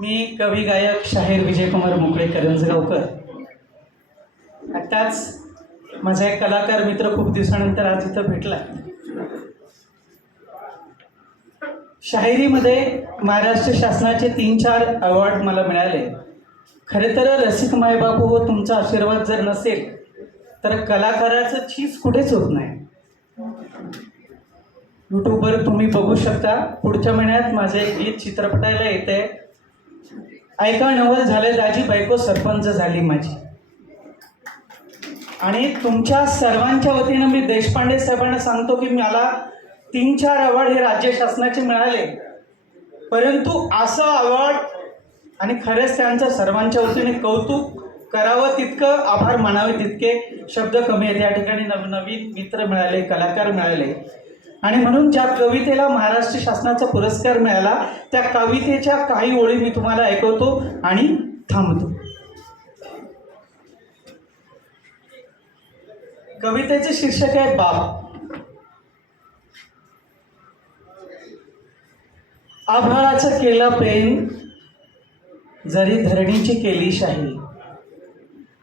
मी कवी गायक शाहीर विजयकुमार मुकळे करंजगावकर. आत्ताच माझा एक कलाकार मित्र खूप दिवसानंतर आज इथं भेटला. शाहिरीमध्ये महाराष्ट्र शासनाचे तीन चार अवॉर्ड मला मिळाले. खरे तर रसिक मायबापू व तुमचा आशीर्वाद जर नसेल तर कलाकाराचं चीज कुठेच होत नाही. यूट्यूबवर तुम्ही बघू शकता. पुढच्या महिन्यात माझे गीत चित्रपटाला येते ऐका नवल झाले राजी बायको सरपंच झाली माझी. आणि तुमच्या सर्वांच्या वतीनं मी देशपांडे साहेबांना सांगतो की मला तीन चार अवॉर्ड हे राज्य शासनाचे मिळाले. परंतु असं अवॉर्ड आणि खरंच त्यांचं सर्वांच्या वतीने कौतुक करावं तितकं आभार मानावे तितके शब्द कमी आहेत. या ठिकाणी नवनवीन मित्र मिळाले कलाकार मिळाले. आणि म्हणून ज्या कवितेला महाराष्ट्र शासनाचा पुरस्कार मिळाला त्या कवितेच्या काही ओळी मी तुम्हाला ऐकवतो आणि थांबतो. कवितेचे शीर्षक आहे बाप. आभाळाचं केला पेन जरी धरणीची केली शाही.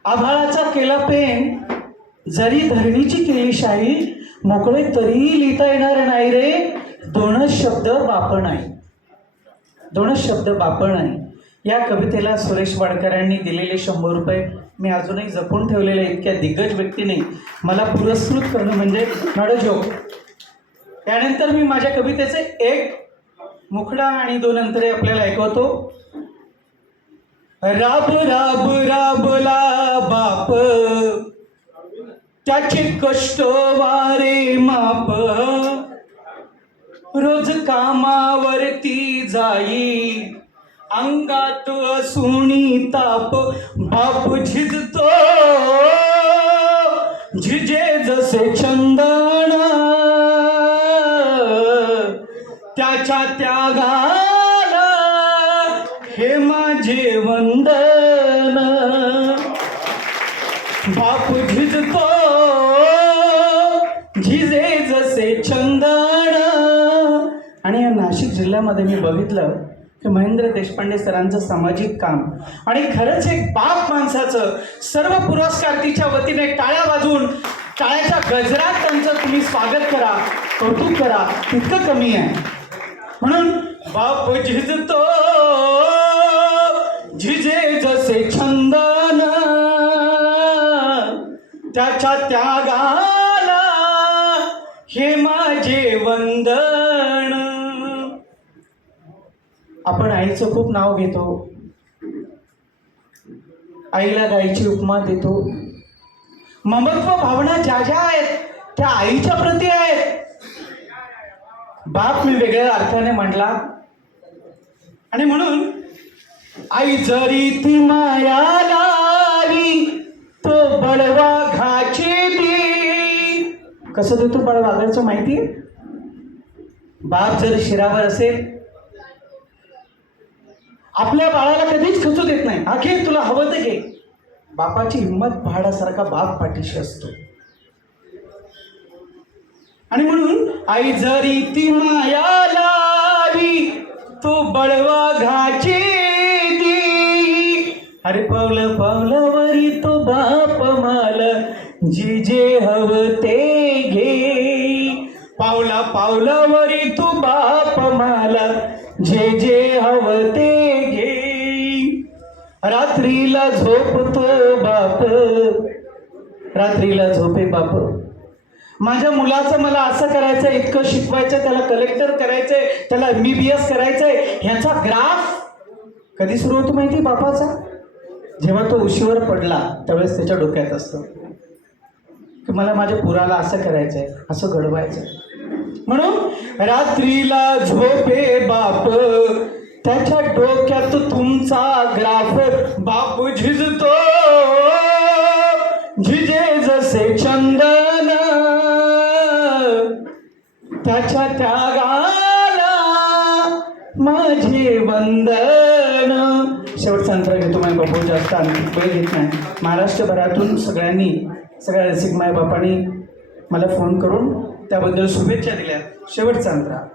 आभाळाचा केला पेन जरी धरणीची केली शाही मोकळे तरी लिहिता येणार नाही रे. दोनच शब्द बाप नाही दोनच शब्द बाप नाही या कवितेला सुरेश वाडकरांनी दिलेले शंभर रुपये. मी अजूनही जपून ठेवलेले इतक्या दिग्गज व्यक्तीने. मला पुरस्कृत करणं म्हणजे नडजो. त्यानंतर मी माझ्या कवितेचे एक मुखडा आणि दोन अंतरे आपल्याला ऐकवतो. राब राब राबला बाप. त्याचे कष्ट वारे माप. रोज कामावरती जाई. अंगात सुणी ताप बाप झिजतो. झिजे जसे चंदन. त्याच्या त्यागाला हे माझे वंदन. बाप झिजतो. आणि या नाशिक जिल्ह्यामध्ये मी बघितलं की महेंद्र देशपांडे सरांचं सामाजिक काम आणि खरंच एक बाप माणसाचं सर्व पुरस्कार तिच्या वतीने टाळ्या वाजून टाळ्याच्या गजरात त्यांचं तुम्ही स्वागत करा कौतुक करा तितकं कमी आहे. म्हणून बाप झिजतो झिजे जसे छंदन त्याच्या त्यागाला हे माझे वंदन. आपण आईचं खूप नाव घेतो. आईला गाईची उपमा देतो. ममत्व भावना ज्या ज्या आहेत त्या आईच्या प्रती आहेत. बाप मी वेगळ्या अर्थाने म्हटला. आणि म्हणून आई जरी ती माया लावी तो बळवा घाची दे कसं देतो बळवागाचं माहिती? बाप जर शिरावर असेल आपल्या बाळाला कधीच खचू देत नाही. अखेर तुला हवं ते घे. बापाची हिंमत पहाडासारखा बाप पाठीशी असतो. आणि म्हणून आई जरी ती माया लावी तो बळवा घाचे अरे पावलं पावलावरी तो बाप माल जी जे हवं ते घे. पावला पावलावरी तो बाप माल जे जे हवं ते रात्रीला झोपतो बाप. रात्रीला झोपे बाप. माझ्या मुलाचं मला असं करायचं इतकं शिकवायचं त्याला कलेक्टर करायचंय त्याला एम बी बी एस करायचंय ह्याचा ग्राफ कधी सुरू होतो माहिती बापाचा? जेव्हा तो उशीवर पडला त्यावेळेस त्याच्या डोक्यात असतं की मला माझ्या पुराला असं करायचंय असं घडवायचंय. म्हणून रात्रीला झोपे बाप. त्याच्या डोक्यात तुमचा ग्राफ बापू झिजतो झिजे जसे चंदन. त्याच्या त्यागाला माझे वंदन. शेवटचा अंतर घेतो माय बापू जास्त वेळ घेत नाही. महाराष्ट्रभरातून सगळ्यांनी सगळ्या रसिक माय बापांनी मला फोन करून त्याबद्दल शुभेच्छा दिल्या. शेवटचा अंतरा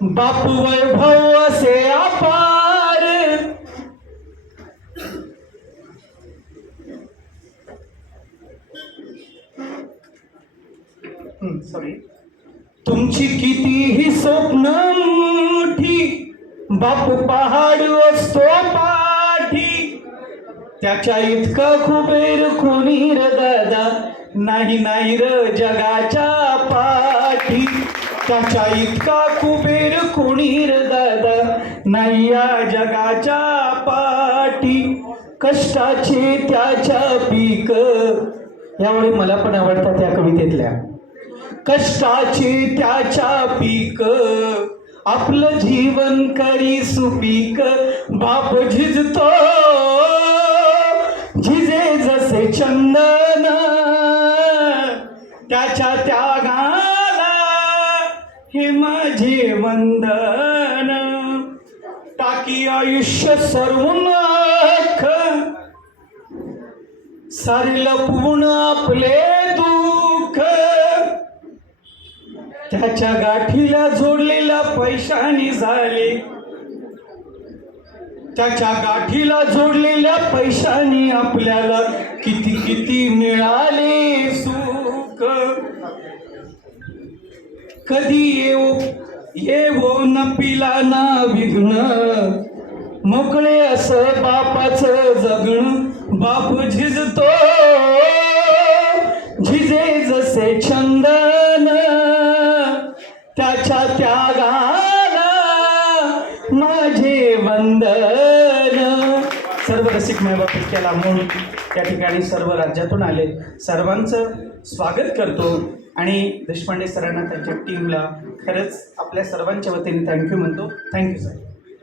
बापू वैभव असे अपार। सॉरी तुमची कितीही स्वप्न मोठी बापू पहाड असतो पाठी. त्याच्या इतका कुबेर कोणी र दादा नाही नाही र जगाच्या पार त्याच्या इतका कुबेर कुणीर दादा नाही या जगाच्या पाठी कष्टाचे त्याच्या पीक. यावेळी मला पण आवडतात त्या कवितेतल्या. कष्टाचे त्याच्या पीक. आपलं जीवन करी सुपीक. बाप झिजतो झिजे जसे चंदन. त्याच्या त्यागा हे माझे वंदन. टाकी आयुष्य सर्व अख्ख सारे लपवून आपले दुःख. त्याच्या गाठीला जोडलेल्या पैशानी झाले. त्याच्या गाठीला जोडलेल्या पैशानी आपल्याला किती किती मिळाले. कधी येऊ? येवो न पिला ना विघ्न मोकळे असं बापाचं जगण. बाप झिजतो. झिजे जसे छंदन. त्याच्या त्यागाला माझे वंदन. सर्व रसिक मेवा केला म्हणून त्या ठिकाणी सर्व राज्यातून आले. सर्वांचं स्वागत करतो. आणि देशपांडे सरांना त्यांच्या टीमला खरंच आपल्या सर्वांच्या वतीने थँक्यू म्हणतो. Thank you sir